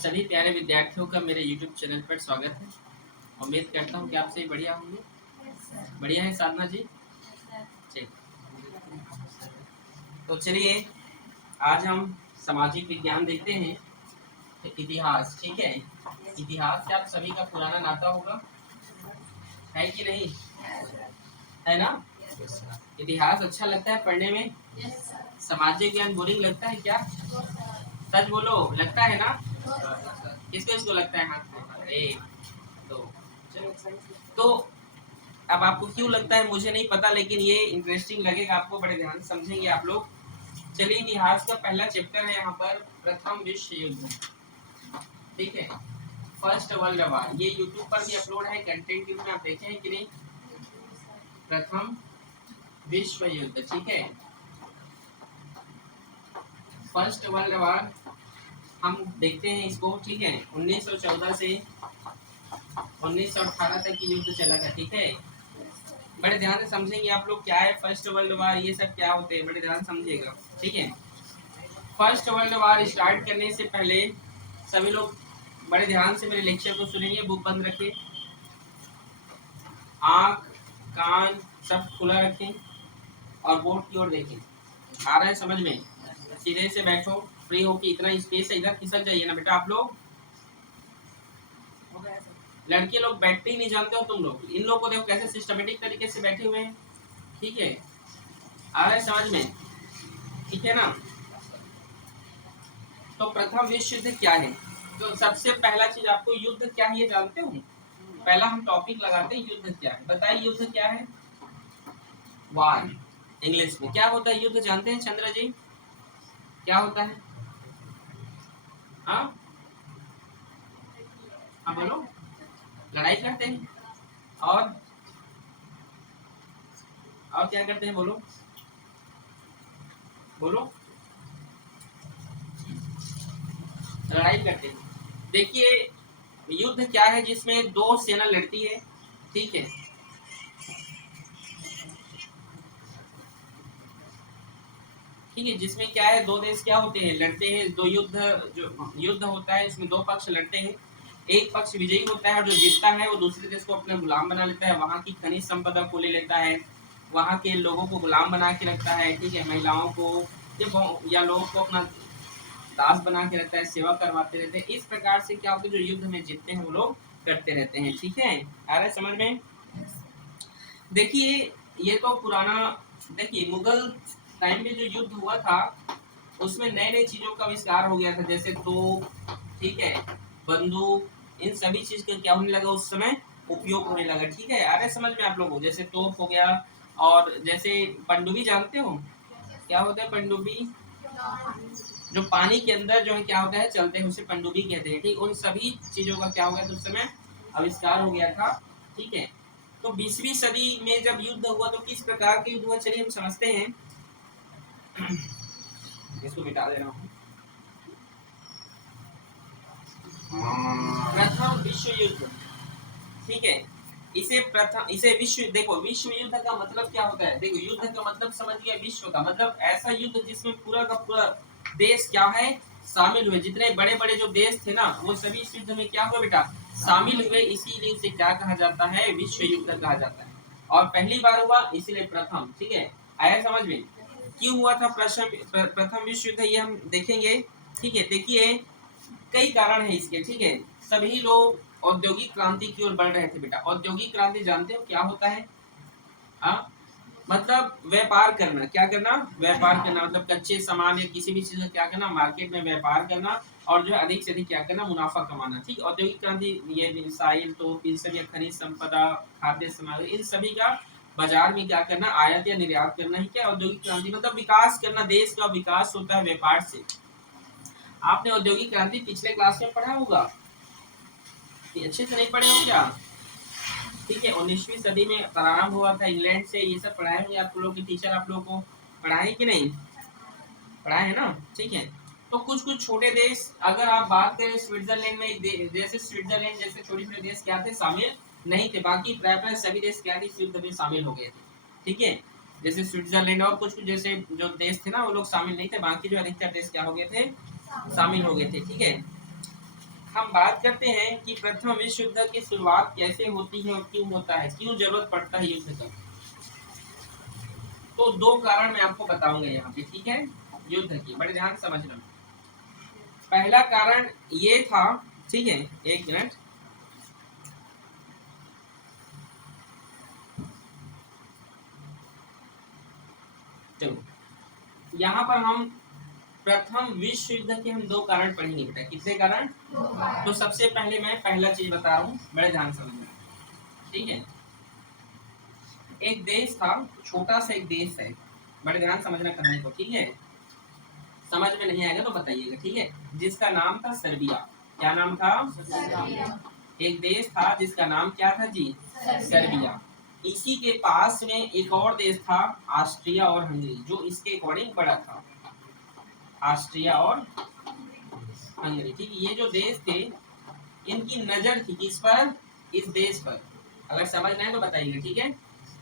सभी प्यारे विद्यार्थियों का मेरे YouTube चैनल पर स्वागत है। उम्मीद करता हूँ कि आप सभी बढ़िया होंगे। बढ़िया है साधना जी? ठीक। तो चलिए आज हम सामाजिक विज्ञान देखते हैं। इतिहास, ठीक है। इतिहास से आप सभी का पुराना नाता होगा, है कि नहीं? है ना? इतिहास अच्छा लगता है पढ़ने में? सामाजिक ज्ञान बोरिंग लगता है क्या? सच बोलो, लगता है ना? किसको किसको लगता है हाथ में? अरे तो चलो। तो अब आपको क्यों लगता है मुझे नहीं पता, लेकिन ये इंटरेस्टिंग लगेगा आपको, बड़े ध्यान से समझेंगे आप लोग। चलिए, इतिहास का पहला चैप्टर है यहाँ पर प्रथम विश्व युद्ध, ठीक है। फर्स्ट वर्ल्ड वॉर, ये यूट्यूब पर भी अपलोड है कंटेंट के रूप में, आप देखे हैं कि नहीं? प्रथम विश्व युद्ध, ठीक है। फर्स्ट वर्ल्ड वॉर हम देखते हैं इसको, ठीक है। 1914 से 1918 तक की युद्ध चला था, ठीक है। बड़े ध्यान से समझेंगे आप लोग, क्या है फर्स्ट वर्ल्ड वॉर, ये सब क्या होते हैं, बड़े ध्यान से समझिएगा, ठीक है। फर्स्ट वर्ल्ड वॉर स्टार्ट करने से पहले सभी लोग बड़े ध्यान से मेरे लेक्चर को सुनेंगे, बुक बंद रखें, आंख कान सब खुला रखें और बोर्ड की ओर देखें। आ रहा है समझ में? सीधे से बैठो, फ्री हो कि इतना स्पेस है, इधर खिसक जाइए ना बेटा। आप लोग लड़के लोग बैठते ही नहीं जानते हो तुम लोग। इन लोग को देखो कैसे सिस्टमेटिक तरीके से बैठे हुए हैं, ठीक है। आ रहा है समझ में? ठीक है ना। तो प्रथम विश्व युद्ध क्या है? तो सबसे पहला चीज, आपको युद्ध क्या है ये जानते हो? पहला हम टॉपिक लगाते हैं, युद्ध क्या है। बताइए युद्ध क्या है? वार, इंग्लिश में क्या होता है युद्ध, जानते हैं चंद्र जी? क्या होता है? हाँ हाँ बोलो। लड़ाई करते हैं और क्या करते हैं? बोलो बोलो। लड़ाई करते हैं। देखिए, युद्ध क्या है जिसमें दो सेना लड़ती है, ठीक है। ठीक है, जिसमें क्या है, दो देश क्या होते हैं, लड़ते हैं। दो युद्ध, जो युद्ध होता है इसमें दो पक्ष लड़ते हैं। एक पक्ष विजयी होता है और जो जीतता है वो दूसरे देश को अपना गुलाम बना लेता है, वहां की खनिज संपदा को ले लेता है, वहां के लोगों को गुलाम बना के रखता है, ठीक है। महिलाओं को या लोगों को अपना दास बना के रखता है, सेवा करवाते रहते हैं। इस प्रकार से क्या होता है, जो युद्ध में जीतते हैं वो लोग करते रहते हैं, ठीक है। आ रहा है समझ में? देखिए, ये तो पुराना, देखिए मुगल टाइम में जो युद्ध हुआ था उसमें नए नए चीजों का आविष्कार हो गया था, जैसे तोप, ठीक है, बंदूक, इन सभी चीज का क्या होने लगा उस समय, उपयोग होने लगा, ठीक है। आ रहा है समझ में आप लोगों को? जैसे तोप हो गया, और जैसे पनडुब्बी जानते हो? क्या होता है पनडुब्बी? जो पानी के अंदर जो है क्या होता है, चलते हैं, उसे पनडुब्बी कहते हैं, ठीक। उन सभी चीजों का क्या हो गया था उस समय, आविष्कार हो गया था, ठीक है। तो 20वीं सदी में जब युद्ध हुआ तो किस प्रकार के युद्ध हुआ, चलिए हम समझते हैं। इसको मिटा दे रहा हूँ। प्रथम विश्व युद्ध, ठीक है। इसे विश्व, देखो विश्व युद्ध का मतलब क्या होता है, देखो युद्ध का मतलब समझ गया, विश्व का मतलब ऐसा युद्ध जिसमें पूरा का पूरा देश क्या है, शामिल हुए। जितने बड़े बड़े जो देश थे ना वो सभी इस युद्ध में क्या हुआ बेटा, शामिल हुए, इसीलिए उसे क्या कहा जाता है, विश्व युद्ध कहा जाता है। और पहली बार हुआ इसीलिए प्रथम, ठीक है। आया समझ में? क्यों हुआ था प्रथम विश्व युद्ध, ये हम देखेंगे, ठीक है। देखिए, कई कारण है इसके, ठीक है। सभी लोग औद्योगिक क्रांति की ओर बढ़ रहे थे बेटा। औद्योगिक क्रांति जानते हो क्या होता है? मतलब व्यापार करना, क्या करना, व्यापार करना, मतलब कच्चे सामान या किसी भी चीज का क्या करना, मार्केट में व्यापार करना, और जो है अधिक से अधिक क्या करना, मुनाफा कमाना, ठीक। औद्योगिक क्रांति ये मिसाइल, तो या खनिज संपदा, खाद्य सामग्री, इन सभी का बाजार में क्या करना, आयात या निर्यात करना ही क्या औद्योगिक क्रांति, मतलब विकास करना। देश का विकास होता है व्यापार से। आपने औद्योगिक क्रांति पिछले क्लास में पढ़ा होगा, अच्छे से नहीं पढ़े हो क्या? ठीक है, 19वीं सदी में प्रारंभ हुआ था इंग्लैंड से, ये सब पढ़ाए होंगे आप लोगों के टीचर, आप लोगों को पढ़ाए कि नहीं पढ़ाए है ना, ठीक है। तो कुछ कुछ छोटे देश, अगर आप बात करें स्विट्जरलैंड में, जैसे स्विट्जरलैंड जैसे छोटे छोटे देश क्या थे, शामिल नहीं थे। बाकी प्राय सभी देश क्या थे, इस युद्ध में शामिल हो गए थे, ठीक है। जैसे स्विट्जरलैंड और कुछ कुछ जैसे जो देश थे ना वो लोग शामिल नहीं थे, बाकी जो अधिकतर देश क्या हो गए थे, शामिल हो गए थे, ठीक है। हम बात करते हैं कि प्रथम विश्व युद्ध की शुरुआत कैसे होती है और क्यों होता है, क्यों जरूरत पड़ता है युद्ध का। तो दो कारण मैं आपको बताऊंगा यहाँ पे, ठीक है, युद्ध की, बड़े ध्यान से समझना। पहला कारण ये था, ठीक है, एक मिनट, चलो यहाँ पर हम प्रथम विश्व युद्ध के हम दो कारण पढ़ेंगे बेटा। कितने कारण? तो सबसे पहले मैं पहला चीज बता रहा हूँ, बड़े ध्यान समझना, ठीक है। एक देश था, छोटा सा एक देश है, बड़े ध्यान समझना कहानी को, ठीक है। समझ में नहीं आएगा तो बताइएगा, ठीक है। जिसका नाम था सर्बिया। क्या नाम था? एक देश था जिसका नाम क्या था जी? सर्बिया। इसी के पास में एक और देश था, ऑस्ट्रिया और हंगरी, जो इसके अकॉर्डिंग बड़ा था, ऑस्ट्रिया और हंगरी, ठीक। ये जो देश थे, इनकी नजर थी किस पर? इस देश पर। अगर समझ नहीं तो बताइएगा, ठीक है।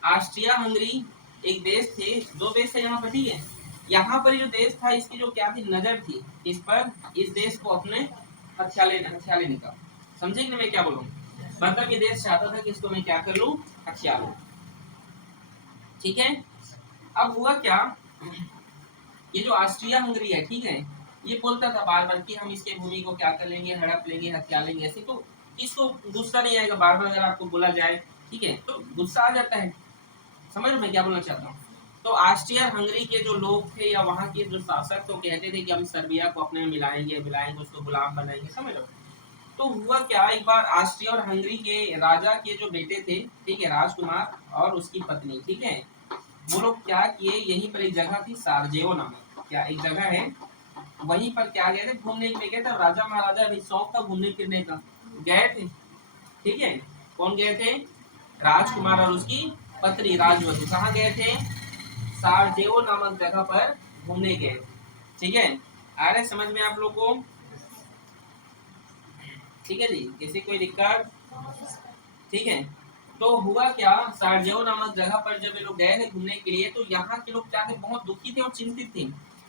ऑस्ट्रिया हंगरी एक देश थे, दो देश है यहाँ पर, ठीक है। यहाँ पर जो देश था, इसकी जो क्या थी, नजर थी इस पर, इस देश को अपने हथिया लेने का। समझे कि मैं क्या बोलूँ? मतलब ये देश चाहता था कि इसको मैं क्या कर लूँ, हथिया लूँ, ठीक है। अब हुआ क्या, ये जो ऑस्ट्रिया हंगरी है, ठीक है, ये बोलता था बार बार कि हम इसके भूमि को क्या कर लेंगे, हड़प लेंगे, हथिया लेंगे, ऐसे। तो इसको गुस्सा नहीं आएगा, बार बार अगर आपको बोला जाए, ठीक है, तो गुस्सा आ जाता है। समझ में क्या बोलना चाहता हूँ? तो ऑस्ट्रिया हंगरी के जो लोग थे या वहाँ के जो शासक तो कहते थे कि हम सर्बिया को अपने मिलाएंगे, उसको गुलाम बनाएंगे, समझ लो। तो हुआ क्या, एक बार ऑस्ट्रिया और हंगरी के राजा के जो बेटे थे, ठीक है, राजकुमार और उसकी पत्नी, ठीक है, वो लोग क्या किए, यहीं पर एक जगह थी सारजेवो नामक, क्या एक जगह है, वहीं पर क्या गए थे, घूमने के लिए गए थे। राजा महाराजा अभी शौक था घूमने फिरने का, गए थे, ठीक है। कौन गए थे? राजकुमार और उसकी पत्नी राजवधु। कहाँ गए थे? सारजेवो नामक जगह पर घूमने गए, ठीक है। आ रहे समझ में आप लोग को? ठीक है जी, किसी कोई दिक्कत? ठीक है। तो हुआ क्या, सारजेवो नामक जगह पर जब ये लोग गए थे घूमने के लिए, तो यहाँ के लोग क्या थे, बहुत दुखी थे और चिंतित थे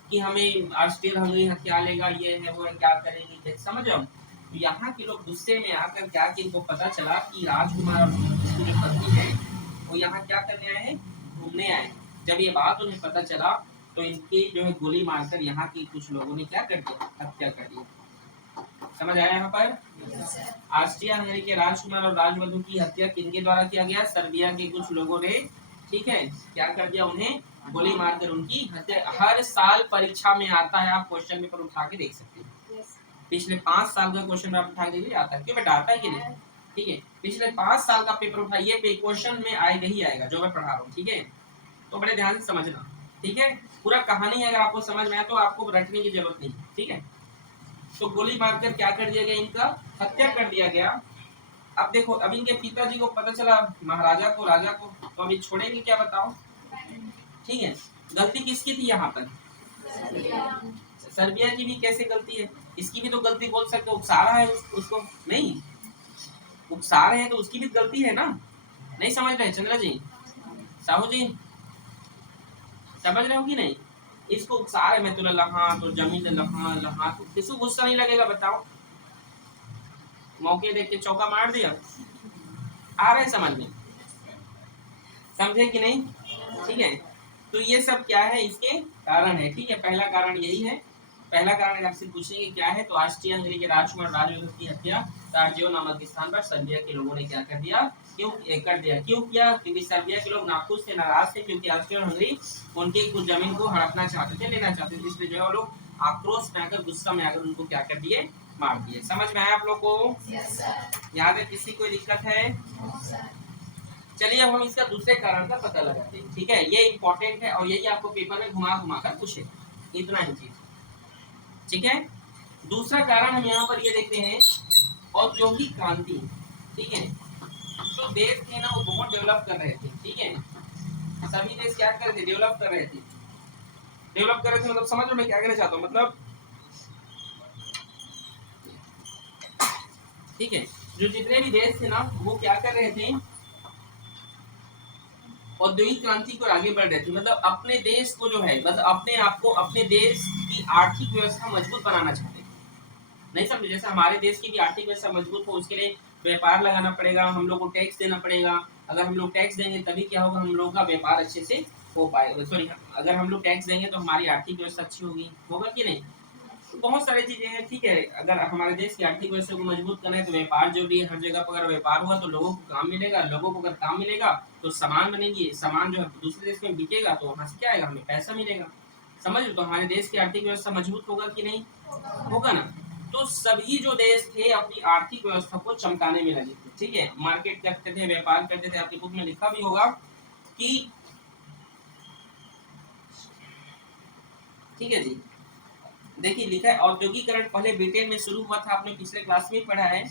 कि हमें ऑस्ट्रिया हंगरी हथिया लेगा, ये है वो है, क्या करेंगे, समझ रहे हो। तो यहाँ के लोग गुस्से में आकर क्या कि इनको पता चला कि राजकुमार और उसकी जो पत्नी है वो यहाँ क्या करने आए हैं, घूमने आए। जब ये बात उन्हें पता चला तो इनकी जो है गोली मारकर यहाँ के कुछ लोगों ने क्या कर दिया, हत्या कर दी। समझ आया यहाँ पर? ऑस्ट्रिया हंगरी के राजकुमार और राजवधु की हत्या किनके द्वारा किया गया? सर्बिया के कुछ लोगों ने, ठीक है, क्या कर दिया, उन्हें गोली मारकर उनकी हत्या। हर साल परीक्षा में आता है, आप क्वेश्चन पेपर उठा के देख सकते हैं। पिछले 5 साल का क्वेश्चन पेपर उठा के आता है, क्यों बेटा, आता है कि नहीं? ठीक है, पिछले 5 साल का पेपर उठाइए, क्वेश्चन में आएगा ही आएगा जो मैं पढ़ा रहा हूँ, ठीक है। तो बड़े ध्यान से समझना, ठीक है। पूरा कहानी अगर आपको समझ में आए तो आपको रटने की जरूरत नहीं, ठीक है। तो गोली मारकर क्या कर दिया गया, इनका हत्या कर दिया गया। अब देखो, अब इनके पिताजी को पता चला, महाराजा को, राजा को, तो अभी छोड़ेंगे क्या, बताओ? ठीक है। गलती किसकी थी यहाँ पर? सर्बिया की भी कैसे गलती है? इसकी भी तो गलती बोल सकते हो, उकसा रहा है उसको, नहीं उकसा रहे हैं तो उसकी भी गलती है ना। नहीं समझ रहे चंद्रा जी, साहू जी, समझ रहे हो कि नहीं? इसको उकसा रहे, मैं तुला लहा तो जमीन लहा लहा, तो किसी गुस्सा नहीं लगेगा, बताओ? मौके देख के चौका मार दिया। आ रहे समझ में? समझे कि नहीं? ठीक है। तो ये सब क्या है, इसके कारण है, ठीक है। पहला कारण यही है। पहला कारण आपसे पूछेंगे क्या है, तो ऑस्ट्रिया हंगरी के राजकुमार राजवधु की हत्या सारजेवो नामक स्थान पर सर्बिया के लोगों ने क्या कर दिया, क्यों कर दिया, क्यों किया? क्योंकि सर्बिया के लोग नाखुश थे, नाराज थे, क्योंकि ऑस्ट्रिया और हंगरी उनकी कुछ जमीन को हड़पना चाहते थे, लेना चाहते थे, इसलिए जो है लोग आक्रोश में आकर, गुस्सा में आकर उनको क्या कर दिए, मार दिए। समझ में आया आप लोग को? यहाँ पे किसी कोई दिक्कत है? चलिए अब हम इसका दूसरे कारण का पता लगाते हैं, ठीक है। ये इंपॉर्टेंट है और यही आपको पेपर में घुमा घुमा कर पूछे, इतना ही चीज, ठीक है। दूसरा कारण हम यहाँ पर ये देखते हैं, औद्योगिक क्रांति, ठीक है। जो देश थे ना वो बहुत डेवलप कर रहे थे, ठीक है। सभी देश क्या कर रहे थे, डेवलप कर रहे थे। डेवलप कर रहे थे मतलब समझ लो मैं क्या कहना चाहता हूँ, मतलब ठीक है, जो जितने भी देश थे ना वो क्या कर रहे थे, औद्योगिक क्रांति को आगे बढ़ रहे थे। मतलब अपने देश को जो है, मतलब अपने आप को, अपने देश की आर्थिक व्यवस्था मजबूत बनाना चाहते थे। नहीं समझे? जैसे हमारे देश की भी आर्थिक व्यवस्था मजबूत हो उसके लिए व्यापार लगाना पड़ेगा, हम लोग को टैक्स देना पड़ेगा। अगर हम लोग टैक्स देंगे तभी क्या होगा, हम लोगों का व्यापार अच्छे से हो पाएगा। सॉरी, अगर हम लोग टैक्स देंगे तो हमारी आर्थिक व्यवस्था अच्छी होगी, होगा कि नहीं? तो बहुत सारी चीजें हैं, ठीक है। अगर हमारे देश की आर्थिक व्यवस्था को मजबूत करना है तो व्यापार जरूरी है। हर जगह पर अगर व्यापार हुआ तो लोगों को काम मिलेगा, लोगों को अगर काम मिलेगा तो सामान बनेगी, सामान जो है दूसरे देश में बिकेगा तो वहां से क्या आएगा, हमें पैसा मिलेगा। समझ लो, तो हमारे देश की आर्थिक व्यवस्था मजबूत होगा कि नहीं? होगा ना। तो सभी जो देश थे अपनी आर्थिक व्यवस्था को चमकाने में लगे थे, ठीक है। मार्केट करते थे, व्यापार करते थे। आपकी बुक में लिखा भी होगा कि, ठीक है जी, देखिए लिखा है औद्योगिकरण पहले ब्रिटेन में शुरू हुआ था, आपने पिछले क्लास में पढ़ा है।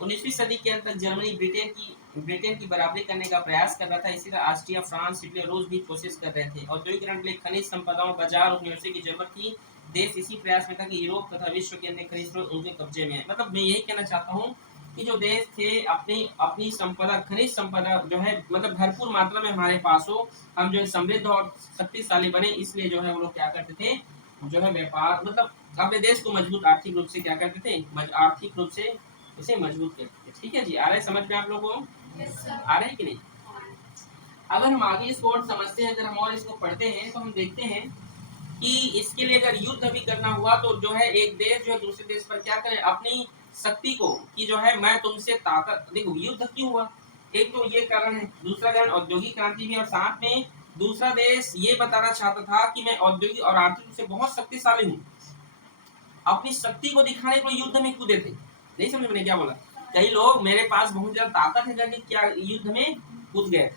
19वीं सदी के अंत तक जर्मनी ब्रिटेन की बराबरी करने का प्रयास कर रहा था। इसी तरह ऑस्ट्रिया, फ्रांस, इटली, रूस भी कोशिश कर रहे थे। औद्योगिकरण के लिए खनिज संपदाओं, बाजार और निवेशों की जरूरत थी। देश इसी प्रयास में था कि यूरोप तथा विश्व के अन्य खनिज स्रोत उनके कब्जे में है। मतलब मैं यही कहना चाहता हूँ कि जो देश थे अपनी अपनी संपदा, खनिज संपदा जो है मतलब भरपूर मात्रा में हमारे पास हो, हम जो है समृद्ध और शक्तिशाली बने, इसलिए जो है वो लोग क्या करते थे, जो है व्यापार मतलब अपने देश को मजबूत आर्थिक रूप से क्या करते थे, आर्थिक रूप से इसे मजबूत करते थे। ठीक है जी, आ रहा है समझ में आप लोगों को? आ रहा है कि नहीं? अगर हम आगे इसको और समझते हैं, अगर हम और इसको पढ़ते हैं तो हम देखते हैं कि इसके लिए अगर युद्ध भी करना हुआ तो जो है एक देश जो है दूसरे देश पर क्या करे, अपनी शक्ति को कि जो है मैं तुमसे ताकत, देखो युद्ध क्यों हुआ, एक तो ये कारण है, दूसरा कारण औद्योगिक क्रांति भी, और साथ में दूसरा देश ये बताना चाहता था कि मैं औद्योगिक और आर्थिक रूप से बहुत शक्तिशाली हूँ। अपनी शक्ति को दिखाने के लिए युद्ध में कूदे थे। नहीं समझ मैंने क्या बोला? कई लोग मेरे पास बहुत ज्यादा ताकत है करके क्या युद्ध में कूद गए।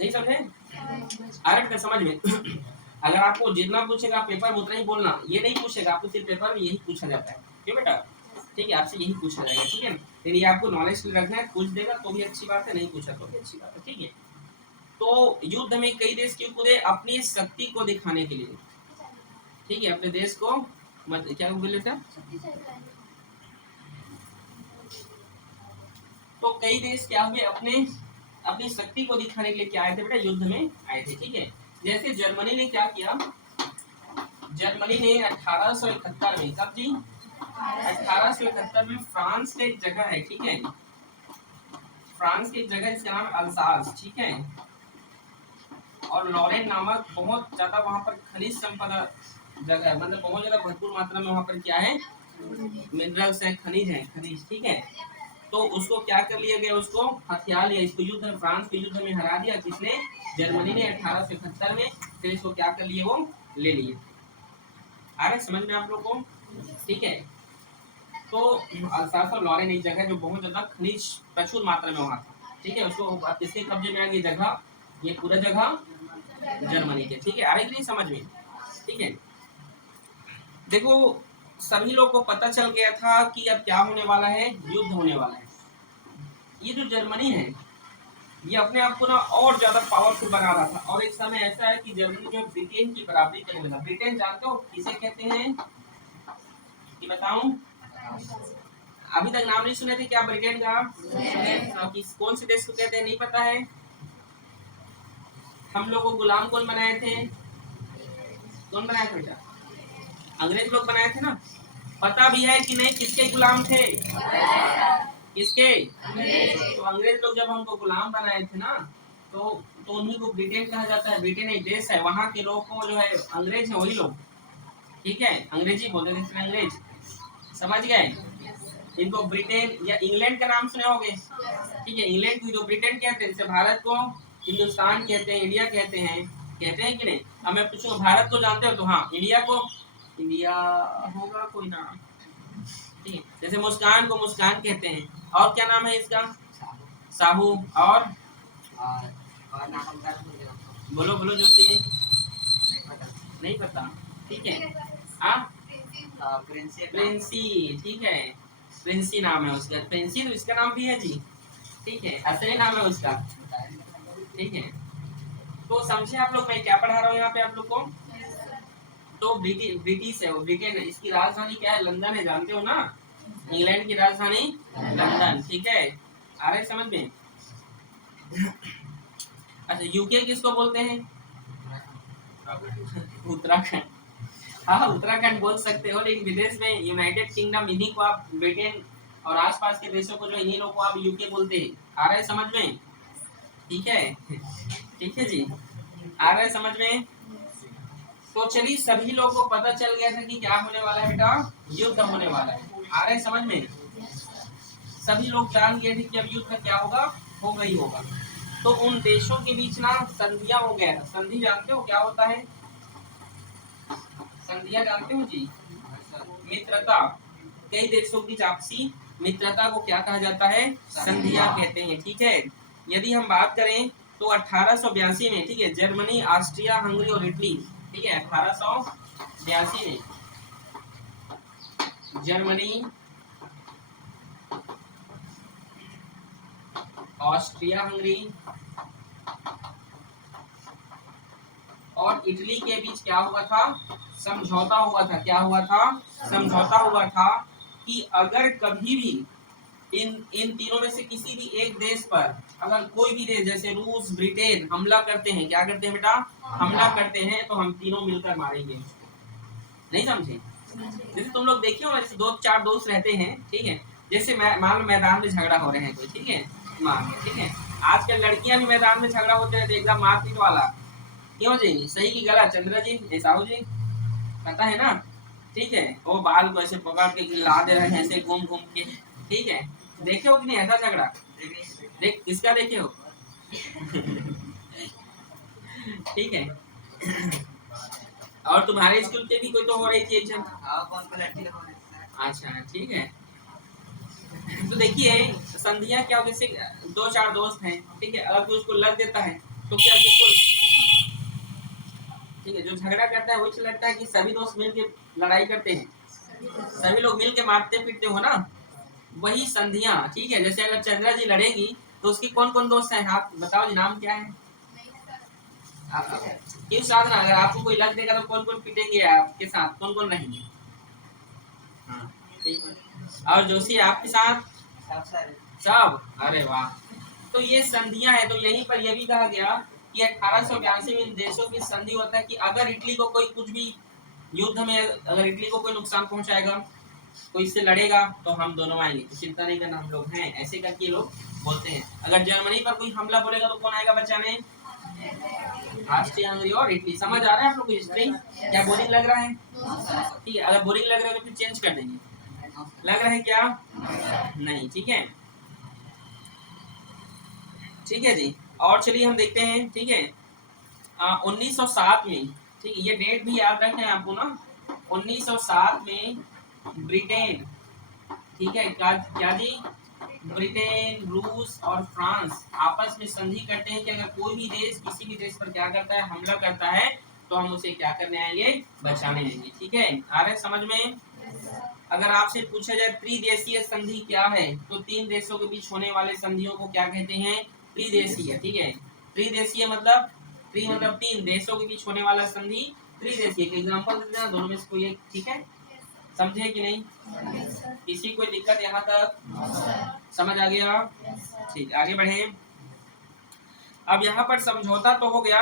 नहीं समझे? आ रहा है समझ में? अगर आपको जितना पूछेगा पेपर में उतना ही बोलना, ये नहीं पूछेगा आपको, सिर्फ पेपर में यही पूछा जाता है। क्यों बेटा? ठीक है, आपसे यही पूछा जाएगा, ठीक है। फिर ये आपको नॉलेज रखना है, पूछ देगा तो भी अच्छी बात है, नहीं पूछा तो भी अच्छी बात है, ठीक है। तो युद्ध में कई देश क्यों कूदे? अपनी शक्ति को दिखाने के लिए, ठीक है, अपने देश को क्या बोले थे, तो कई देश क्या हुए अपने अपनी शक्ति को दिखाने के लिए क्या आए थे बेटा, युद्ध में आए थे, ठीक है। जैसे जर्मनी ने क्या किया, जर्मनी ने 1871 में, कब जी, 1871 में फ्रांस के एक जगह है, ठीक है, फ्रांस की एक जगह जिसका नाम है अल्सास, ठीक है, और लॉरेन नामक बहुत ज्यादा वहां पर खनिज संपदा जगह है, मतलब बहुत ज्यादा भरपूर मात्रा में वहां पर क्या है, मिनरल्स है, खनिज है, खनिज, ठीक है। तो उसको क्या कर लिया गया, उसको हथिया लिया, इसको युद्ध, फ्रांस के युद्ध में हरा दिया, किसने, जर्मनी ने 1871 में। फिर इसको क्या कर लिए, वो ले लिए। आ रहा समझ में आप लोग को? ठीक है। तो अल्सास और लॉरेन एक जगह जो बहुत ज्यादा खनिज प्रचुर मात्रा में वहां था, ठीक है, उसको किसके कब्जे में आ गई जगह, ये पूरा जगह जर्मनी के, ठीक है। आ रही नहीं समझ में? ठीक है। देखो सभी लोग को पता चल गया था कि अब क्या होने वाला है, युद्ध होने वाला है। ये जो जर्मनी है ये अपने आप को ना और ज्यादा पावरफुल बना रहा था, और एक समय ऐसा है कि जर्मनी जो ब्रिटेन की बराबरी करने लगा। ब्रिटेन जानते हो किसे कहते हैं कि बताऊं? अभी तक नाम नहीं सुने थे क्या ब्रिटेन का? कौन से देश को कहते हैं नहीं पता है? हम लोग को गुलाम कौन बनाए थे? कौन बनाया था बेटा? अंग्रेज लोग बनाए थे ना। पता भी है कि नहीं किसके गुलाम थे? किसके? तो अंग्रेज लोग जब हमको गुलाम बनाए थे ना, तो उन्हीं को ब्रिटेन कहा जाता है। ब्रिटेन एक देश है, वहाँ के लोग को जो है अंग्रेज है वही लोग, ठीक है, अंग्रेजी बोलते थे इसलिए अंग्रेज, समझ गए? इनको ब्रिटेन या इंग्लैंड का नाम सुने होंगे, ठीक है, इंग्लैंड को जो ब्रिटेन कहते हैं, जैसे भारत को हिंदुस्तान कहते हैं, इंडिया कहते हैं कि नहीं? अब मैं पूछूंगा भारत को जानते हो तो हाँ, इंडिया को इंडिया होगा कोई नाम, ठीक है, जैसे मुस्कान को मुस्कान कहते हैं, और क्या नाम है इसका? साहू, और नाम बोलो बोलो जोशी, नहीं पता, ठीक है, प्रिंसी, ठीक है, प्रिंसी नाम है उसका, प्रिंसी तो इसका नाम भी है जी, ठीक है, असली नाम है उसका, ठीक है। तो समझे आप लोग मैं क्या पढ़ा रहा हूँ यहाँ पे आप लोग को? तो ब्रिटिश है वो, ब्रिटेन है, इसकी राजधानी क्या है? लंदन है, जानते हो ना, इंग्लैंड की राजधानी लंदन, ठीक है। आ रहे समझ में? अच्छा यूके किसको बोलते हैं? उत्तराखंड। हाँ उत्तराखंड बोल सकते हो, लेकिन विदेश में यूनाइटेड किंगडम, इन्हीं को आप ब्रिटेन और आसपास के देशों को जो इन्हीं लोगों को आप यूके बोलते हैं। आ रहा है समझ में? ठीक है ठीक है जी, आ रहा है समझ में? तो चलिए सभी लोगों को पता चल गया था कि क्या होने वाला है बेटा, युद्ध होने वाला है। आ रहा है समझ में? सभी लोग जान गए थे कि अब युद्ध क्या होगा, होगा ही होगा। तो उन देशों के बीच ना संधियां हो गया था। संधि जानते हो क्या होता है? संधियां जानते हो जी? मित्रता, कई देशों की आपसी मित्रता को क्या कहा जाता है? संधियां कहते हैं। ठीक है, यदि हम बात करें तो 1882 में, ठीक है, जर्मनी, ऑस्ट्रिया हंगरी और इटली, ठीक है, 1882 में जर्मनी, ऑस्ट्रिया हंगरी और इटली के बीच क्या हुआ था? समझौता हुआ था। क्या हुआ था? समझौता हुआ था कि अगर कभी भी इन इन तीनों में से किसी भी एक देश पर अगर कोई भी देश जैसे रूस, ब्रिटेन हमला करते हैं, क्या करते हैं बेटा? हमला करते हैं, तो हम तीनों मिलकर मारेंगे। नहीं समझे? जैसे तुम लोग देखे हो ना, जैसे दो चार दोस्त रहते हैं, ठीक है, जैसे मान लो मैदान में झगड़ा हो रहे हैं कोई, ठीक है, मान लो, ठीक है, आजकल लड़कियां भी मैदान में झगड़ा होते रहते एकदम मारपीट वाला। क्यों जी? सही की गलत? चंद्रा जी, साहू जी, पता है ना? ठीक है, वो बाल को ऐसे पकड़ के ला दे रहे हैं ऐसे घूम घूम के। ठीक है, देखे हो कि नहीं ऐसा झगड़ा? देख किसका देखे हो? ठीक है। और तुम्हारे स्कूल पे भी कोई तो हो रही थी एग्जाम? अच्छा ठीक है। तो देखिए संधियां क्या होती है, दो चार दोस्त हैं, ठीक है, अगर कोई उसको लग देता है तो क्या बिल्कुल, ठीक है, जो झगड़ा करता है वही लगता है कि सभी दोस्त मिलकर लड़ाई करते हैं, सभी लोग मिलके मारते पीटते हो ना, वही संधियां। ठीक है, जैसे अगर चंद्रा जी लड़ेगी तो उसके कौन कौन दोस्त हैं, आप बताओ जी, नाम क्या है? क्यों साधना, अगर आपको कोई लग देगा तो कौन कौन पीटेंगे आपके साथ, कौन कौन रहेंगे? हाँ ठीक है। और जोशी आपके साथ? सब? अरे वाह। तो ये संधियां है, तो यहीं पर यह भी कहा गया कि 1882 में इन देशों की संधि होता है कि अगर इटली को कोई कुछ भी युद्ध में, अगर इटली को कोई नुकसान पहुंचाएगा, कोई इससे लड़ेगा, तो हम दोनों आएंगे, तो चिंता नहीं करना, हम लोग हैं, ऐसे करके लोग बोलते हैं। अगर जर्मनी पर कोई हमला बोलेगा तो कौन आएगा बचाने? ऑस्ट्रिया हंगरी और इटली। समझ आ रहा है आप लोग को हिस्ट्री? क्या बोरिंग लग रहा है? ठीक है, अगर बोरिंग लग रहा है तो फिर चेंज कर देंगे। लग रहा है क्या? नहीं, ठीक है, ठीक है जी। और चलिए हम देखते हैं, ठीक है, 1907 में, ठीक है, ये डेट भी याद रखें आपको ना, 1907 में ब्रिटेन, ठीक है, क्या जी, ब्रिटेन, रूस और फ्रांस आपस में संधि करते हैं कि अगर कोई भी देश किसी भी देश पर क्या करता है, हमला करता है, तो हम उसे क्या करने आएंगे? बचाने आएंगे। ठीक है, आ रहे समझ में? अगर आपसे पूछा जाए त्रिदेशीय संधि क्या है, तो तीन देशों के बीच होने वाले संधियों को क्या कहते हैं? त्रिदेशीय। ठीक है, त्रिदेशीय मतलब, त्रि मतलब तीन, देशों के बीच होने वाला संधि त्रिदेशीय। एग्जाम्पल देते हैं दोनों में से कोई एक, ठीक है, समझे कि नहीं? किसी कोई दिक्कत यहाँ तक? समझ आ गया? ठीक, आगे बढ़े। अब यहाँ पर समझौता तो हो गया।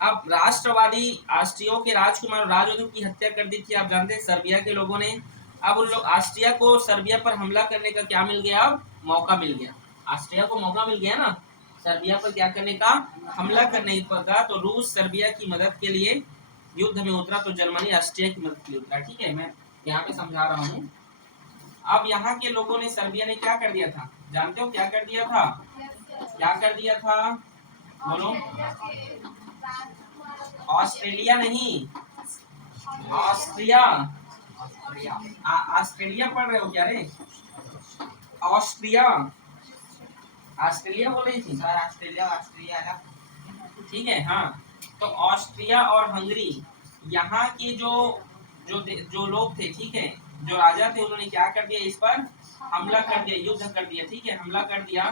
अब राष्ट्रवादी ऑस्ट्रिया के राजकुमार राजवधु की हत्या कर दी थी, आप जानते हैं, सर्बिया के लोगों ने। अब उन लोग ऑस्ट्रिया को सर्बिया पर हमला करने का क्या मिल गया? अब मौका मिल गया, ऑस्ट्रिया को मौका मिल गया ना सर्बिया पर क्या करने का? हमला करने का। तो रूस सर्बिया की मदद के लिए युद्ध में उतरा, तो जर्मनी ऑस्ट्रिया की मदद के लिए उतरा। ठीक है, मैं यहाँ पे समझा रहा हूँ। अब यहाँ के लोगों ने, सर्बिया ने क्या कर दिया था, जानते हो क्या कर दिया था? क्या कर दिया था, बोलो? ऑस्ट्रेलिया नहीं, ऑस्ट्रिया। ऑस्ट्रेलिया पढ़ रहे हो क्या रे? ऑस्ट्रिया, ऑस्ट्रेलिया बोल रही थी सर, ऑस्ट्रेलिया, ऑस्ट्रिया, ठीक है, हाँ। तो ऑस्ट्रिया और हंगरी, यहाँ के जो जो जो लोग थे, ठीक है, जो राजा थे, उन्होंने क्या कर दिया? इस पर हमला कर दिया, युद्ध कर दिया। ठीक है, हमला कर दिया।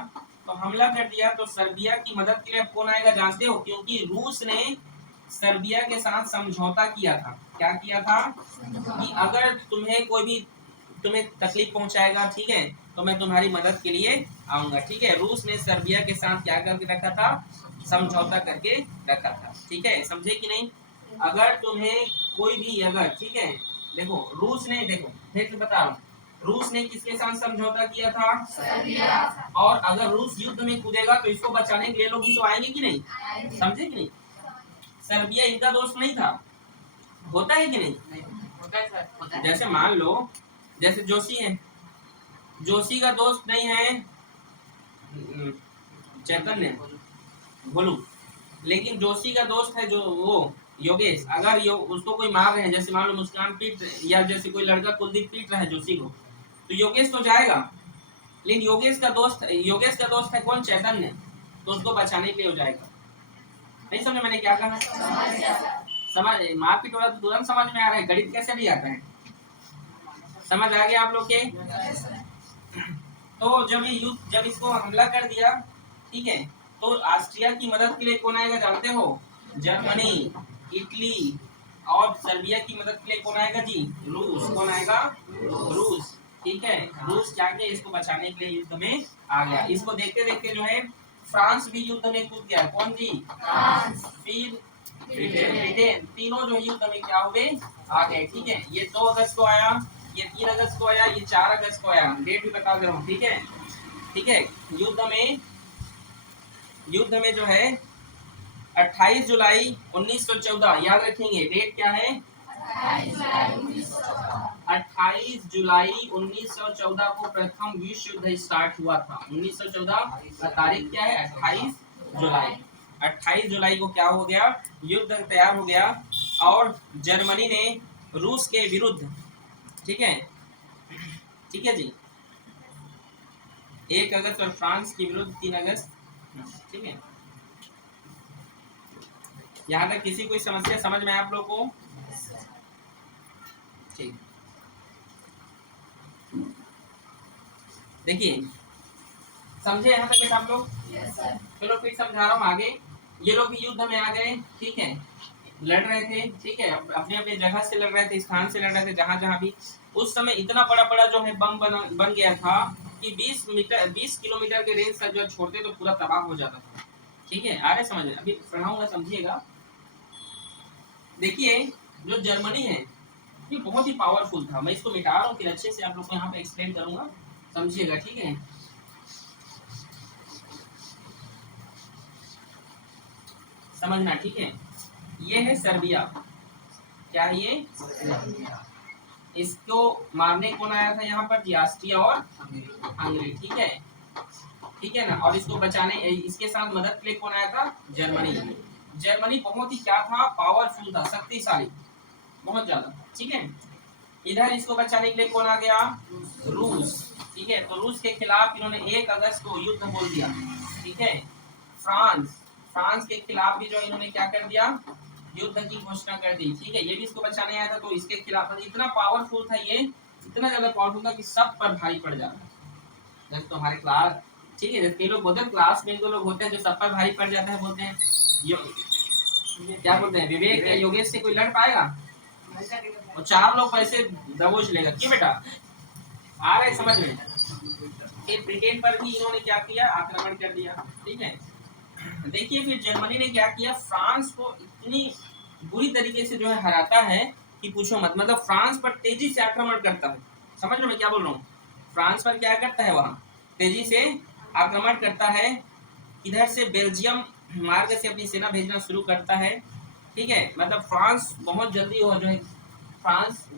तो हमला कर दिया तो सर्बिया की मदद के लिए कौन आएगा जानते हो? क्योंकि रूस ने सर्बिया के साथ समझौता किया था। क्या किया था? कि अगर तुम्हें कोई भी तुम्हें तकलीफ पहुंचाएगा, ठीक है, तो मैं तुम्हारी मदद के लिए आऊंगा। ठीक है, रूस ने सर्बिया के साथ क्या करके रखा था? समझौता करके रखा था। ठीक है, समझे कि नहीं? अगर तुम्हें कोई भी अगर ठीक है, देखो रूस ने, देखो फिर से बता रहा हूँ, रूस ने किसके साथ समझौता किया था? सर्बिया। और अगर रूस युद्ध में कूदेगा तो इसको बचाने के लिए लोग भी तो आएंगे कि नहीं? समझे कि नहीं? सर्बिया इनका दोस्त नहीं था, होता है कि नहीं? होता है सर। जैसे मान लो जैसे जोशी है, जोशी का दोस्त नहीं है चैतन्य, भोलू, लेकिन जोशी का दोस्त है जो वो योगेश। अगर उसको कोई मार रहे हैं, जैसे मान लो मुस्कान पीट, या जैसे कोई लड़का कुलदीप पीट रहा है जोशी को, तो योगेश तो जाएगा, लेकिन योगेश का दोस्त है कौन? चैतन्य, तो उसको बचाने के लिए हो जाएगा। नहीं समझे मैंने क्या कहा? समझ, मारपीट हो रहा तो तुरंत समझ में आ रहा है, गणित कैसे नहीं आता है? समझ आ गया आप लोग के? तो जब इसको हमला कर दिया, ठीक है, तो ऑस्ट्रिया की मदद के लिए कौन आएगा जानते हो? जर्मनी, इटली, और सर्बिया की मदद के लिए कौन आएगा जी? रूस। कौन आएगा? रूस। ठीक है, रूस जाके इसको बचाने के लिए युद्ध में आ गया। इसको देखते देखते जो है फ्रांस भी युद्ध में कूद गया। कौन जी? फ्रांस। फिर ब्रिटेन, तीनों जो युद्ध में क्या हुए? आ गए। ठीक है, ये 2 अगस्त को आया, ये 3 अगस्त को आया, ये 4 अगस्त को आया। डेट भी बता दे रहा हूँ। ठीक है, ठीक है। युद्ध में जो है 28 जुलाई 1914, याद रखेंगे डेट क्या है? 28 जुलाई 1914 को प्रथम विश्व युद्ध स्टार्ट हुआ था। 1914 का तारीख क्या है? 28 जुलाई। 28 जुलाई को क्या हो गया? युद्ध तैयार हो गया, और जर्मनी ने रूस के विरुद्ध, ठीक है, ठीक है जी, 1 अगस्त, और फ्रांस के विरुद्ध 3 अगस्त। ठीक है, यहाँ तक किसी कोई समस्या समझ में आप लोग को? ठीक, देखिए समझे यहाँ तक आप लोग? चलो फिर समझा रहा हूँ आगे। ये लोग भी युद्ध में आ गए, ठीक है, लड़ रहे थे, ठीक है, अपने अपने जगह से लड़ रहे थे, स्थान से लड़ रहे थे, जहाँ जहाँ भी। उस समय इतना बड़ा बड़ा जो है बम बन गया था कि 20 किलोमीटर के रेंज तक जो छोड़ते तो पूरा तबाह हो जाता था। ठीक है, आ रहे समझ? अभी पढ़ाऊंगा, समझिएगा। देखिए जो जर्मनी है ये बहुत ही पावरफुल था। मैं इसको मिटा रहा हूँ, फिर अच्छे से आप लोग को यहाँ पे एक्सप्लेन करूंगा, समझिएगा। ठीक है, समझना। ठीक है, ये है सर्बिया। क्या है ये? इसको मारने कौन आया था यहाँ पर? ऑस्ट्रिया और हंगरी। ठीक है, ठीक है ना। और इसको बचाने, इसके साथ मदद के लिए कौन आया था? जर्मनी। जर्मनी बहुत ही क्या था? पावरफुल था, शक्तिशाली, बहुत ज्यादा। ठीक है, इधर इसको बचाने के लिए कौन आ गया? रूस। ठीक है, तो रूस के खिलाफ इन्होंने 1 अगस्त को युद्ध बोल दिया। ठीक है, फ्रांस के खिलाफ भी जो इन्होंने क्या कर दिया? युद्ध की घोषणा कर दी। ठीक है, ये भी इसको बचाने आया था, तो इसके खिलाफ इतना पावरफुल था, ये इतना ज्यादा पावरफुल था कि सब पर भारी पड़ जाता। जैसे तुम्हारे क्लास, ठीक है, कई लोग होते हैं क्लास में, 2 लोग होते हैं जो सब पर भारी पड़ जाता है, बोलते हैं क्या बोलते हैं, विवेक या योगेश से कोई लड़ पाएगा? और 4 लोग पैसे दबोच लेगा। क्यों बेटा? आ रहा है समझ में? ब्रिटेन पर भी इन्होंने क्या किया? आक्रमण कर दिया। ठीक है, देखिए फिर जर्मनी ने क्या किया? फ्रांस को इतनी बुरी तरीके से जो है हराता है कि पूछो मत। मतलब फ्रांस पर तेजी से आक्रमण करता है। समझ लो मैं क्या बोल रहा हूँ? फ्रांस पर क्या करता है? वहां तेजी से आक्रमण करता है। इधर से बेल्जियम मार्ग से अपनी सेना भेजना शुरू करता है। ठीक है, मतलब फ्रांस बहुत जल्दी हो जो है,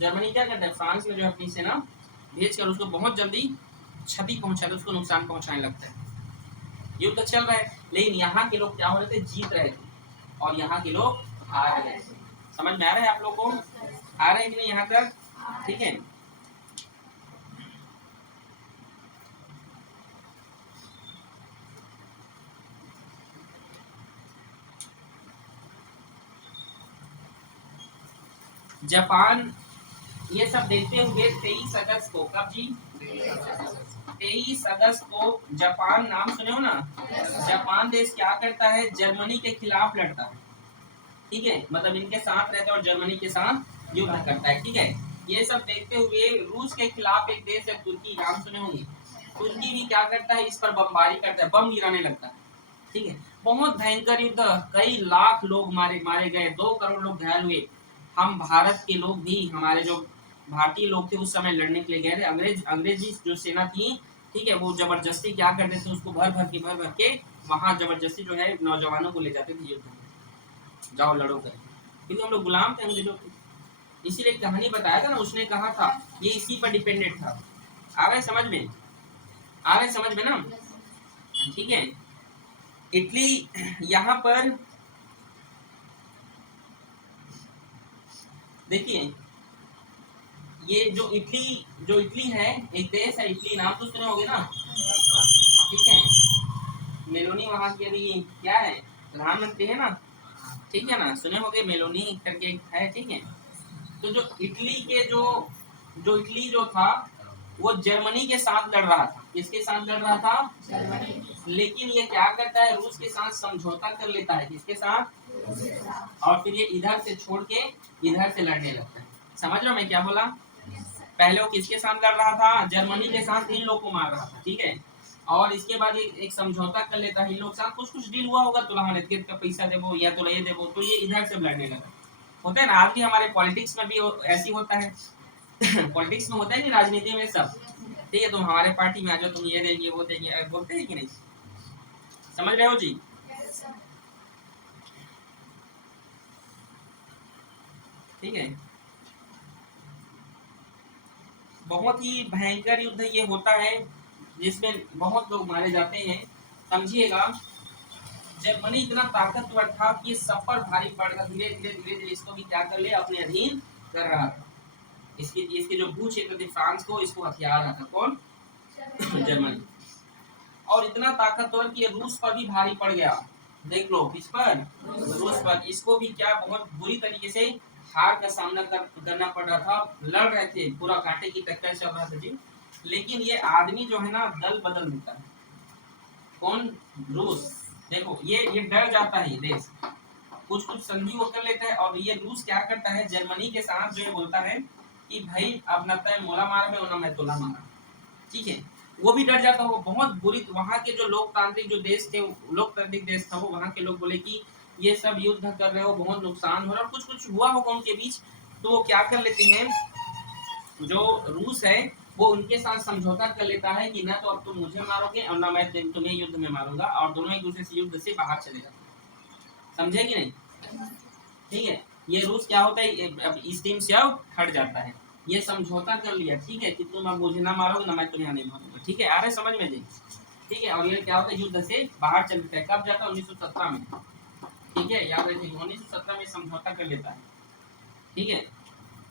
जर्मनी क्या करता है? फ्रांस में जो है अपनी सेना भेजकर उसको बहुत जल्दी क्षति पहुंचाता है, उसको नुकसान पहुंचाने लगता है। युद्ध चल रहा है, लेकिन यहाँ के लोग क्या हो रहे थे? जीत रहे थे, और यहाँ के लोग हार रहे थे। समझ में आ रहा है आप लोग को? आ रहे हैं कि नहीं यहाँ तक? ठीक है, जापान, ये सब देखते हुए 23 अगस्त को, कब जी? 23 अगस्त को जापान, नाम सुने हो ना? जापान देश क्या करता है? जर्मनी के खिलाफ लड़ता है। ठीक है, मतलब इनके साथ रहता है और जर्मनी के साथ युद्ध करता है। ठीक है, ये सब देखते हुए रूस के खिलाफ एक देश है तुर्की, नाम सुने होंगे। तुर्की भी क्या करता है? इस पर बमबारी करता है, बम गिराने लगता है। ठीक है, बहुत भयंकर युद्ध, कई लाख लोग मारे मारे गए, 2 करोड़ लोग घायल हुए। हम भारत के लोग भी, हमारे जो भारतीय लोग थे उस समय लड़ने के लिए गए थे। अंग्रेजी जो सेना थी, ठीक है, वो जबरदस्ती क्या करते थे, उसको भर भर के वहां जबरदस्ती जो है नौजवानों को ले जाते थे युद्ध में, जाओ लड़ो कर, क्योंकि हम लोग गुलाम थे अंग्रेजों के। इसीलिए कहानी बताया था ना, उसने कहा था ये इसी पर डिपेंडेंट था। आ गए समझ में, आ गए समझ में ना, ठीक है। इटली यहाँ पर देखिए, ये जो इटली है, एक देश है इटली, नाम तो सुने होगे ना, ठीक है। मेलोनी वहां की अभी क्या है, प्रधानमंत्री है ना, ठीक है ना, सुने होगे मेलोनी करके है, ठीक है। तो जो इटली के जो इटली जो था, वो जर्मनी के साथ लड़ रहा था। किसके साथ लड़ रहा था? जर्मनी। लेकिन ये क्या करता है, रूस के साथ समझौता कर लेता है। किसके साथ? और फिर ये इधर से छोड़ के इधर से लड़ने लगता है। समझ रहे हो मैं क्या बोला? पहले वो किसके साथ लड़ रहा था? जर्मनी के साथ इन लोग को मार रहा था, ठीक है। और इसके बाद एक समझौता कर लेता है इन लोग साथ, कुछ डील हुआ होगा, तुला हम का पैसा देवो या तुला ये देवो, तो ये इधर से लड़ने लगा। होता है ना, आज भी हमारे पॉलिटिक्स में भी ऐसी होता है। पॉलिटिक्स में होता है कि राजनीति में सब, ठीक है, तुम हमारे पार्टी में आ जाओ, तुम ये देंगे वो देंगे, बोलते हैं कि नहीं? समझ रहे हो जी? ठीक है। बहुत ही भयंकर युद्ध ये होता है, जिसमें बहुत लोग मारे जाते हैं। समझिएगा, जर्मनी इतना ताकतवर था कि सब पर भारी पड़ रहा, धीरे धीरे इसको भी क्या कर ले, अपने अधीन कर रहा था। इसके जो भू क्षेत्र थे फ्रांस को, इसको हथिया रहा था। कौन? जर्मनी। और इतना ताकतवर कि रूस पर भी भारी पड़ गया। देख लो, किस पर? रूस पर। इसको भी क्या बहुत बुरी तरीके से हार का सामना करना पड़ रहा था। लड़ रहे थे, पूरा कांटे की टक्कर चल रहा था जी। लेकिन ये आदमी जो है ना, दल बदल देता है। कौन? रूस। देखो, ये डर जाता है, ये देश कुछ संधि वो कर लेता है। और ये रूस क्या करता है, जर्मनी के साथ जो है बोलता है कि भाई अब ना तय मोला मार में, ना मैं तोला मारा, ठीक है। वो भी डर जाता, वो बहुत बुरी। वहां के जो लोकतांत्रिक जो देश थे, लोकतांत्रिक देश था वो, वहां के लोग बोले कि ये सब युद्ध कर रहे हो, बहुत नुकसान हो रहा है, कुछ हुआ होगा उनके बीच। तो वो क्या कर लेते हैं, जो रूस है वो उनके साथ समझौता कर लेता है कि ना तो अब तुम मुझे मारोगे और ना मैं तुम्हें युद्ध में मारूंगा, और दोनों एक दूसरे से युद्ध से बाहर चले जाते। समझे कि नहीं? ठीक है। ये रूस क्या होता है, अब इस टीम से अब हट जाता है। ये समझौता कर लिया, ठीक है, कि तुम अब मुझे ना मारोगे, ना मैं तुम्हें नहीं मारूंगा, ठीक है। आ रहे समझ में जी? ठीक है। और ये क्या होता है, युद्ध से बाहर चल जाता है। कब जाता है? 1917 में, ठीक है, याद रखिए, 1917 में समझौता कर लेता है, ठीक है।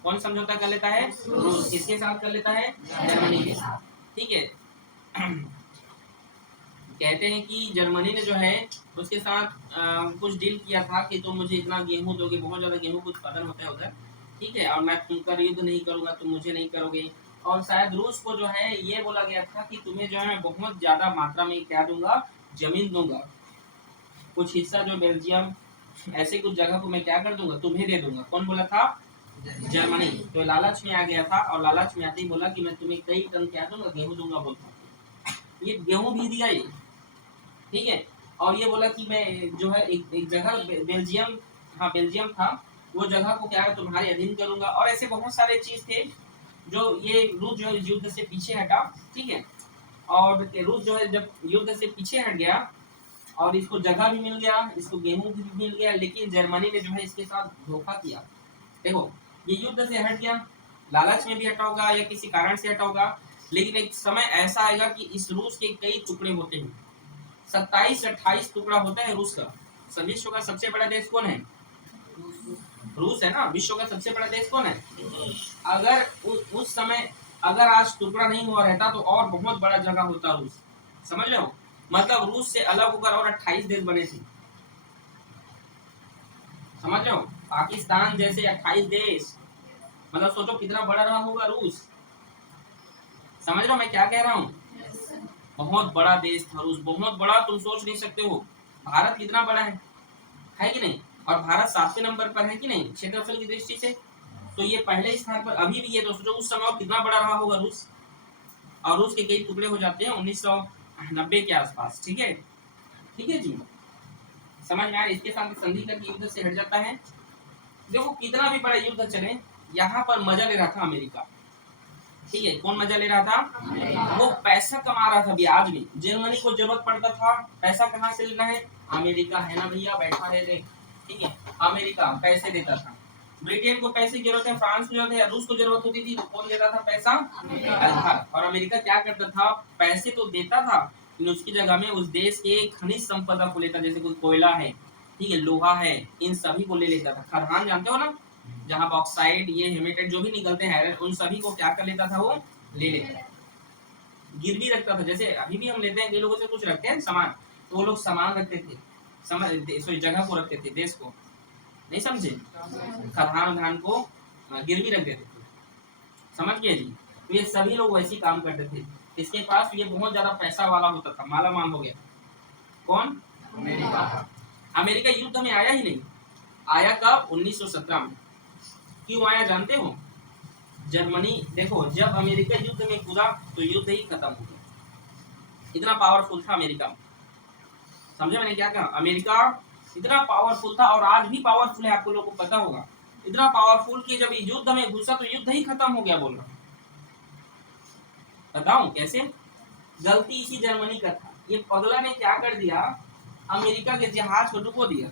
कौन समझौता कर लेता है? रूस। किसके साथ कर लेता है? जर्मनी के साथ, ठीक है। कहते हैं कि जर्मनी ने जो है उसके साथ कुछ डील किया था कि तुम मुझे इतना गेहूं दोगे, बहुत ज्यादा गेहूं का उत्पादन होता है उधर, ठीक है, और मैं तुमका युद्ध नहीं करूंगा, तुम मुझे नहीं करोगे। और शायद रूस को जो है ये बोला गया था कि तुम्हें जो है मैं बहुत ज्यादा मात्रा में क्या दूंगा, जमीन दूंगा, कुछ हिस्सा जो बेल्जियम, ऐसे कुछ जगह को मैं क्या कर दूंगा, तुम्हें दे दूंगा। कौन बोला था? जर्मनी। तो लालच में आ गया था, और लालच में आते ही बोला कि मैं तुम्हें कई टन क्या दूंगा, गेहूं दूंगा, बोलता। ये गेहूं भी दिया ये, ठीक है। और ये बोला कि मैं जो है एक जगह बेल्जियम, हाँ बेल्जियम था, वो जगह को क्या है तुम्हारे अधीन करूंगा। और ऐसे बहुत सारे चीज थे जो ये रूस जो है युद्ध से पीछे हटा, ठीक है। और रूस जो है जब युद्ध से पीछे हट गया, और इसको जगह भी मिल गया, इसको गेहूं भी मिल गया, लेकिन जर्मनी ने जो है इसके साथ धोखा किया। देखो, ये युद्ध से हट गया, लालच में भी हटा होगा या किसी कारण से हटा होगा, लेकिन एक समय ऐसा आएगा कि इस रूस के कई टुकड़े होते हैं, 27-28 टुकड़ा होता है रूस का। विश्व का सबसे बड़ा देश कौन है? रूस है ना। विश्व का सबसे बड़ा देश कौन है? अगर उस समय अगर आज टुकड़ा नहीं हुआ रहता तो और बहुत बड़ा जगह होता रूस। समझ रहे हो? मतलब रूस से अलग होकर और 28 देश बने थे। समझ रहे हो? पाकिस्तान जैसे 28 देश, मतलब सोचो कितना बड़ा रहा होगा रूस। समझ रहे हो मैं क्या कह रहा हूँ? बहुत बड़ा देश था रूस, बहुत बड़ा, तुम सोच नहीं सकते हो भारत कितना बड़ा है कि नहीं? और भारत 7वें नंबर पर है कि नहीं क्षेत्रफल की दृष्टि से? तो ये पहले स्थान पर अभी भी है। तो सोचो उस समय कितना बड़ा रहा होगा रूस। और रूस के कई टुकड़े हो जाते हैं 1990 के आसपास, ठीक है, ठीक है जी। समझ में आया? इसके साथ संधि करके युद्ध से हट जाता है। देखो कितना भी बड़ा युद्ध चले, यहाँ पर मजा ले रहा था अमेरिका। ठीक है, कौन मजा ले रहा था? वो पैसा कमा रहा था ब्याज में। जर्मनी को जरूरत पड़ता था, पैसा कहाँ से लेना है? अमेरिका है ना भैया, बैठा है रे। ठीक है, अमेरिका पैसे देता था। ब्रिटेन को पैसे की जरूरत है, फ्रांस को जरूरत है, रूस को जरूरत होती थी, तो कौन देता था पैसा? अमेरिका। और अमेरिका क्या करता था? पैसे तो देता था, लेकिन उसकी जगह में उस देश के खनिज संपदा को लेता, जैसे कोई कोयला है, ठीक है, लोहा है, इन सभी को ले लेता था। खदान जानते हो ना, जहाँ बॉक्साइड, ये हेमेटाइट जो भी निकलते हैं, उन सभी को क्या कर लेता था? वो ले लेता था, गिरवी रखता था। जैसे अभी भी हम लेते हैं, कई लोगों से कुछ रखते हैं सामान, तो वो लोग सामान रखते थे, सॉरी जगह को रखते थे, देश को, नहीं समझे? खदान को गिरवी रख देते थे, समझ गए जी? तो ये सभी लोग वैसे काम करते थे। इसके पास ये बहुत ज्यादा पैसा वाला होता था, माला माल हो गया। कौन? अमेरिका। अमेरिका युद्ध में आया ही नहीं। आया कब? 1917 में। क्यों आया जानते हो? जर्मनी, देखो जब अमेरिका युद्ध में कूदा तो युद्ध ही खत्म हो गया। इतना पावरफुल था अमेरिका। समझे मैंने क्या कहा? अमेरिका इतना पावरफुल था, और आज भी पावरफुल है, आपको लोगों को पता होगा। इतना पावरफुल कि जब युद्ध में घुसा तो युद्ध ही खत्म हो गया। बोल रहा, बताऊं कैसे? गलती इसी जर्मनी का था। ये पगला ने क्या कर दिया? अमेरिका के जहाज को डुबो दिया,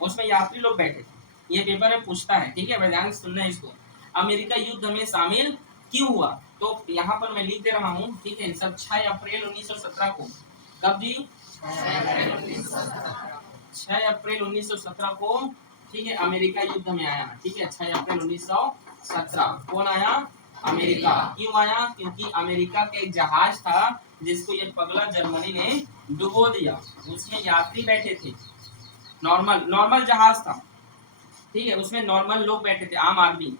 उसमें यात्री लोग बैठे थे। ये पेपर में पूछता है, ठीक है, ध्यान से सुनना है इसको। अमेरिका युद्ध में शामिल क्यों हुआ? तो यहाँ पर मैं लिख दे रहा हूँ, ठीक है, सब 6 अप्रैल 1917 को। कब जी? 6 अप्रैल 1917 को, ठीक है, अमेरिका युद्ध में आया। ठीक है, 6 अप्रैल 1917 कौन आया? अमेरिका। क्यों आया? क्योंकि अमेरिका का एक जहाज था जिसको ये पगला जर्मनी ने डुबो दिया। उसमें यात्री बैठे थे, नॉर्मल जहाज था, ठीक है, उसमें नॉर्मल लोग बैठे थे, आम आदमी।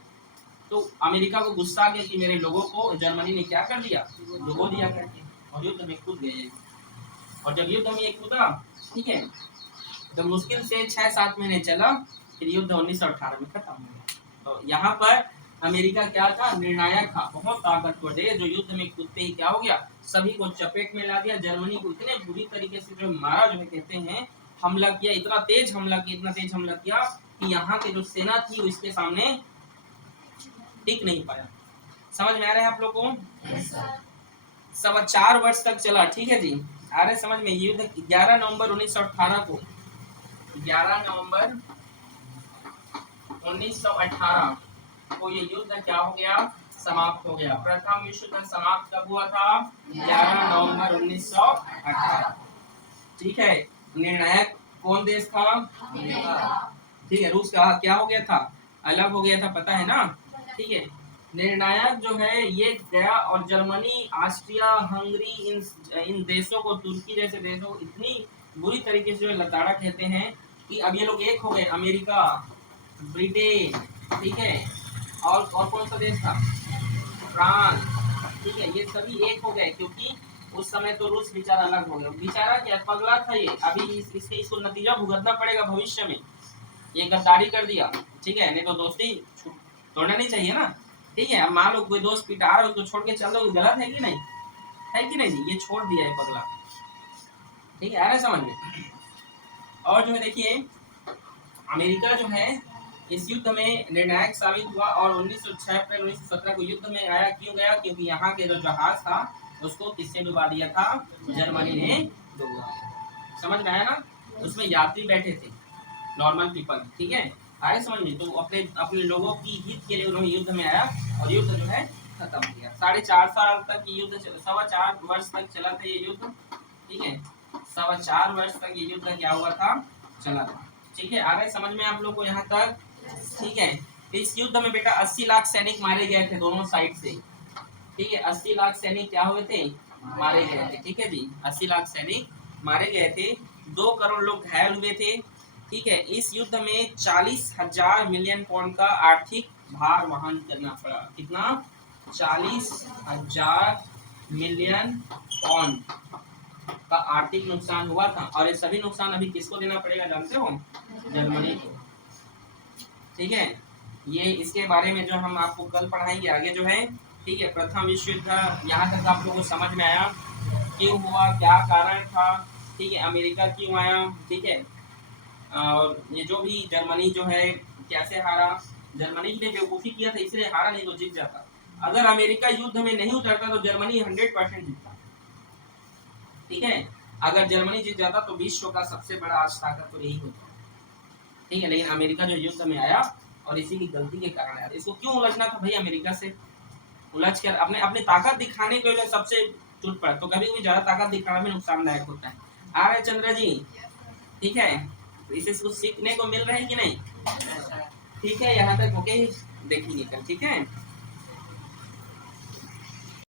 तो अमेरिका को गुस्सा आ गया कि मेरे लोगों को जर्मनी ने क्या कर दिया? डुबो दिया करके, और युद्ध में कूद गए। और जब युद्ध में ये कूदा, ठीक है, तो मुश्किल से 6-7 महीने चला, फिर युद्ध 1918 में खत्म हो गया। तो यहाँ पर अमेरिका क्या था? निर्णायक था, बहुत ताकतवर देश, जो युद्ध में कूदते ही क्या हो गया? सभी को चपेट में ला दिया। जर्मनी को इतने बुरी तरीके से जो मारा, जो कहते हैं हमला किया, इतना तेज हमला किया कि यहाँ की जो सेना थी वो इसके सामने टिक नहीं पाया। समझ में आ रहा है आप लोगों को? 4.25 वर्ष तक चला। ठीक है जी, आ रहे समझ में? युद्ध 11 नवंबर 1918 को, 11 नवंबर 1918 को ये युद्ध क्या हो गया? समाप्त हो गया। प्रथम विश्व युद्ध समाप्त कब हुआ था? 11 नवंबर 1918। ठीक है, निर्णायक कौन देश था? ठीक है, रूस का क्या हो गया था? अलग हो गया था, पता है ना? ठीक है, निर्णायक जो है ये गया, और जर्मनी, ऑस्ट्रिया, हंगरी, इन देशों को, तुर्की जैसे देशों को इतनी बुरी तरीके से लताड़ा कहते हैं कि अब ये लोग एक हो गए। अमेरिका, ब्रिटेन, ठीक है, और कौन सा देश था? फ्रांस, ठीक है, ये सभी एक हो गए। क्योंकि उस समय तो रूस बेचारा अलग हो गया। बेचारा क्या पगला था ये, अभी इसको नतीजा भुगतना पड़ेगा भविष्य में। ये गद्दारी कर दिया, ठीक है, नहीं तो दोस्ती तोड़ना नहीं चाहिए ना। ठीक है, अब मान लो कोई दोस्त पिटा रहा है, उसको छोड़ के चल दो, गलत है कि नहीं? है कि नहीं जी? ये छोड़ दिया है पगला। ठीक है, आ रहा है समझ में? और जो है देखिए, अमेरिका जो है इस युद्ध में निर्णायक साबित हुआ, और 1906 अप्रैल 1917 को युद्ध में आया। क्यों गया? क्योंकि यहाँ के जो जहाज था उसको किसने डुबा दिया था? जर्मनी ने डुबा। समझ में आया ना? उसमें यात्री बैठे थे, नॉर्मल पीपल। ठीक है, आए समझ में? तो अपने लोगों की हित के लिए उन्होंने युद्ध में आया, और युद्ध जो है खत्म हो गया। 4.5 साल तक ये युद्ध, 4.25 वर्ष तक चला था ये युद्ध। ठीक है, 4.25 वर्ष तक ये युद्ध क्या हुआ था? चला था। ठीक है, आ रहा है समझ में आप लोग को यहाँ तक? ठीक है, इस युद्ध में बेटा 80 लाख सैनिक मारे गए थे दोनों साइड से। ठीक है, 80 लाख सैनिक क्या हुए थे? मारे गए थे। ठीक है जी, 80 लाख सैनिक मारे गए थे, 2 करोड़ लोग घायल हुए थे। ठीक है, इस युद्ध में 40,000 मिलियन पाउंड का आर्थिक भार वहन करना पड़ा। कितना? 40,000 मिलियन पाउंड का आर्थिक नुकसान हुआ था। और ये सभी नुकसान अभी किसको देना पड़ेगा जानते हो? जर्मनी को। ठीक है, ये इसके बारे में जो हम आपको कल पढ़ाएंगे आगे जो है। ठीक है, प्रथम विश्व युद्ध यहाँ तक आप लोगों को समझ में आया? क्यों हुआ, क्या कारण था? ठीक है, अमेरिका क्यों आया? ठीक है, और ये जो भी जर्मनी जो है कैसे हारा, जर्मनी ने बेवकूफ़ी किया था इसलिए हारा, नहीं तो जीत जाता। अगर अमेरिका युद्ध में नहीं उतरता तो जर्मनी 100% जीतता। ठीक है, अगर जर्मनी जीत जाता तो विश्व का सबसे बड़ा आज ताकतवर यही होता। ठीक है, लेकिन अमेरिका जो युद्ध में आया और इसी की गलती के कारण आया। इसको क्यों उलझना था भाई अमेरिका से? उलझ कर अपने अपनी ताकत दिखाने के लिए सबसे टूट पड़ा। तो कभी कभी ज्यादा ताकत दिखाना भी नुकसानदायक होता है। आ रहे चंद्र जी? ठीक है, तो इसे कुछ सीखने को मिल रहा है कि नहीं? ठीक है, यहाँ तक होके देखेंगे कल। ठीक है।